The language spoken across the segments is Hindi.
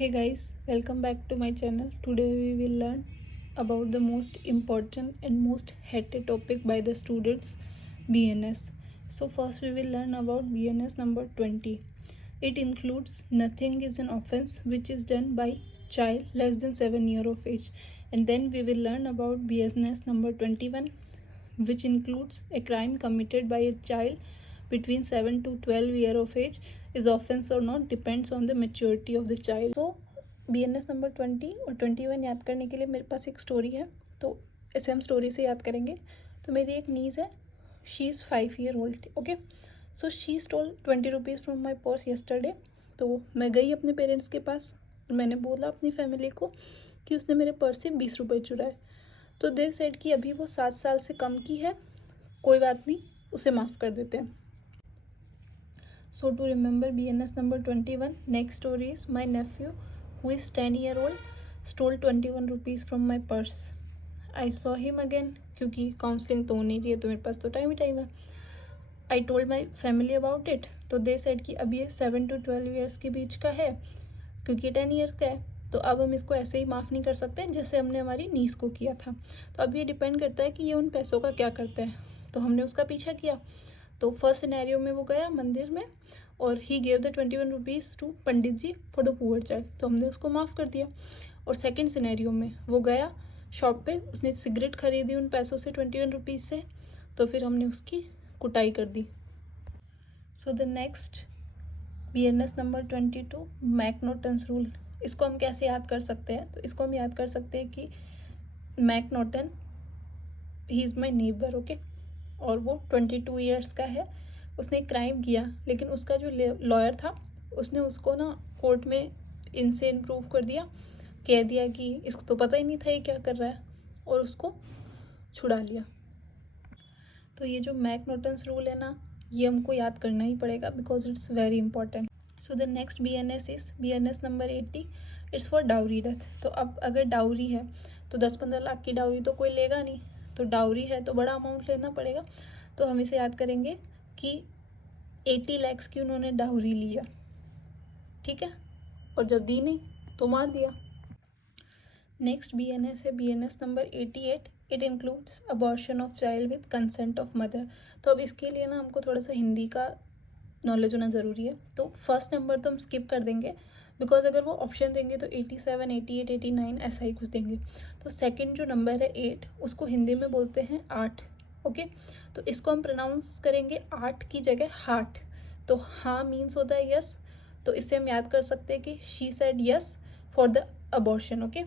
Hey guys, welcome back to my channel. Today we will learn about the most important and most hated topic by the students, BNS. So first we will learn about BNS number 20. It includes nothing is an offense which is done by child less than 7 years of age. And then we will learn about BNS number 21, which includes a crime committed by a child between 7 to 12 years of age is offense or not depends on the maturity of the child. So BNS number 20 और 21 याद करने के लिए मेरे पास एक स्टोरी है, तो इसे हम स्टोरी से याद करेंगे. तो मेरी एक नीस है, she is 5 year old. Okay, so she stole 20 rupees from my purse yesterday. तो मैं गई अपने पेरेंट्स के पास और मैंने बोला अपनी फैमिली को कि उसने मेरे पर्स से 20 रुपये चुराए. तो दे सेड कि अभी वो 7 साल से कम की है, कोई बात नहीं, उसे माफ़ कर देते हैं. So to remember BNS number 21, next story is my nephew who is 10-year-old stole 21 rupees from my purse. I saw him again क्योंकि काउंसलिंग तो हो नहीं रही है तो मेरे पास तो टाइम ही टाइम है. I told my family about it. तो they said कि अब ये 7 to 12 years के बीच का है क्योंकि 10 years का है, तो अब हम इसको ऐसे ही माफ़ नहीं कर सकते जैसे हमने हमारी नीस को किया था. तो अब ये डिपेंड करता है कि ये उन पैसों का क्या करता है. तो हमने उसका पीछा किया. तो फर्स्ट सिनेरियो में वो गया मंदिर में और ही gave the 21 rupees to pandit ji for the poor child, तो हमने उसको माफ़ कर दिया. और सेकंड सिनेरियो में वो गया शॉप पे, उसने सिगरेट खरीदी उन पैसों से 21 रुपीज़ से, तो फिर हमने उसकी कुटाई कर दी. So the next BNS number 22, McNaghten's rule. इसको हम कैसे याद कर सकते हैं? तो इसको हम याद कर सकते हैं कि McNaghten he is my neighbour. Okay, और वो 22 ईयर्स का है. उसने क्राइम किया लेकिन उसका जो लॉयर था उसने उसको ना कोर्ट में इनसेन प्रूव कर दिया, कह दिया कि इसको तो पता ही नहीं था ये क्या कर रहा है, और उसको छुड़ा लिया. तो ये जो मैकनोटन्स रूल है ना, ये हमको याद करना ही पड़ेगा because it's very important. So the next BNS is BNS number 80. It's for dowry death. तो अब अगर डाउरी है तो 10-15 लाख की डाउरी तो कोई लेगा नहीं, तो डाउरी है तो बड़ा अमाउंट लेना पड़ेगा. तो हम इसे याद करेंगे कि 80 lakhs की उन्होंने डाउरी लिया, ठीक है, और जब दी नहीं तो मार दिया. नेक्स्ट BNS है BNS number 88. It includes abortion of child with consent of mother. तो अब इसके लिए ना हमको थोड़ा सा हिंदी का नॉलेज होना ज़रूरी है. तो फर्स्ट नंबर तो हम स्किप कर देंगे बिकॉज अगर वो ऑप्शन देंगे तो 87, 88, 89 ऐसा ही कुछ देंगे. तो सेकंड जो नंबर है 8, उसको हिंदी में बोलते हैं 8. ओके, तो इसको हम प्रोनाउंस करेंगे 8 की जगह हार्ट. तो हाँ मीन्स होता है यस, तो इससे हम याद कर सकते हैं कि she said yes for the abortion. Okay,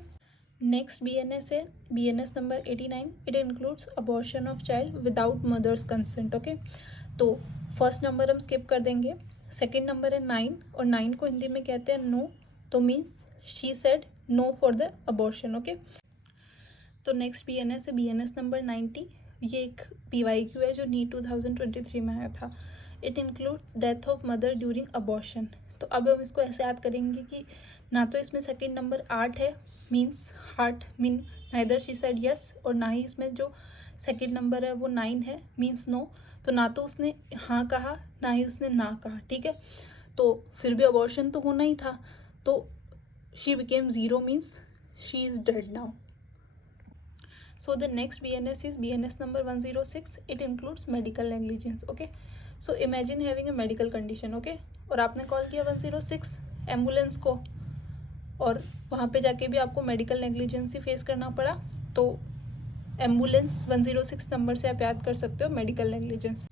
next BNS है BNS number 89. It includes abortion of child without mother's consent. Okay, तो फर्स्ट नंबर हम स्किप कर देंगे. सेकंड नंबर है 9, और 9 को हिंदी में कहते हैं नो, तो means she said no for the abortion. Okay, तो नेक्स्ट BNS है BNS नंबर 90. ये एक PYQ है जो नीट 2023 में आया था. It includes death of mother during abortion. तो अब हम इसको ऐसे याद करेंगे कि ना तो इसमें सेकंड नंबर 8 है, means heart mean neither she said yes, और ना ही इसमें जो सेकंड नंबर है वो 9 है, मीन्स नो. तो ना तो उसने हाँ कहा ना ही उसने ना कहा, ठीक है, तो फिर भी अबॉर्शन तो होना ही था. तो she became 0 means she is dead now. So the next BNS is BNS number 106. It includes medical negligence. Okay, so imagine having a medical condition. Okay, और आपने कॉल किया 106 एम्बुलेंस को, और वहाँ पे जाके भी आपको मेडिकल नेग्लिजेंसी फेस करना पड़ा, तो एम्बुलेंस 106 नंबर से आप याद कर सकते हो medical negligence.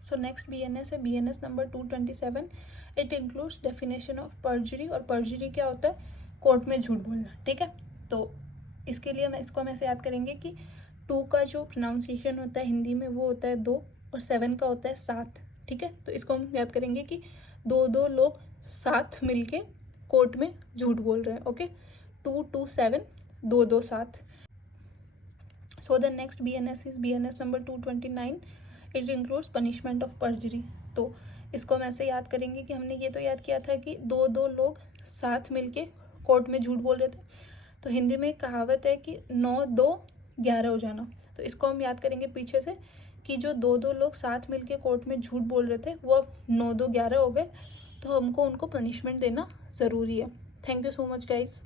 So next BNS है BNS number 227. It includes definition of पर्जरी. और पर्जरी क्या होता है? कोर्ट में झूठ बोलना, ठीक है. तो इसके लिए इसको हम ऐसे याद करेंगे कि 2 का जो प्रोनाउंसिएशन होता है हिंदी में वो होता है 2, और 7 का होता है 7, ठीक है. तो इसको हम याद करेंगे कि 2 लोग साथ मिलके कोर्ट में झूठ बोल रहे हैं. Okay, 2, 2, 7, 2, 7. So the next BNS is BNS number 229. It includes punishment of पर्जरी. तो इसको हम ऐसे याद करेंगे कि हमने ये तो याद किया था कि 2 लोग साथ मिलके कोर्ट में झूठ बोल रहे थे. तो हिंदी में एक कहावत है कि 9, 2, 11 हो जाना. तो इसको हम याद करेंगे पीछे से कि जो 2 लोग साथ मिलके कोर्ट में झूठ बोल रहे थे वो अब 9, 2, 11 हो गए, तो हमको उनको पनिशमेंट देना ज़रूरी है. Thank you so much, guys.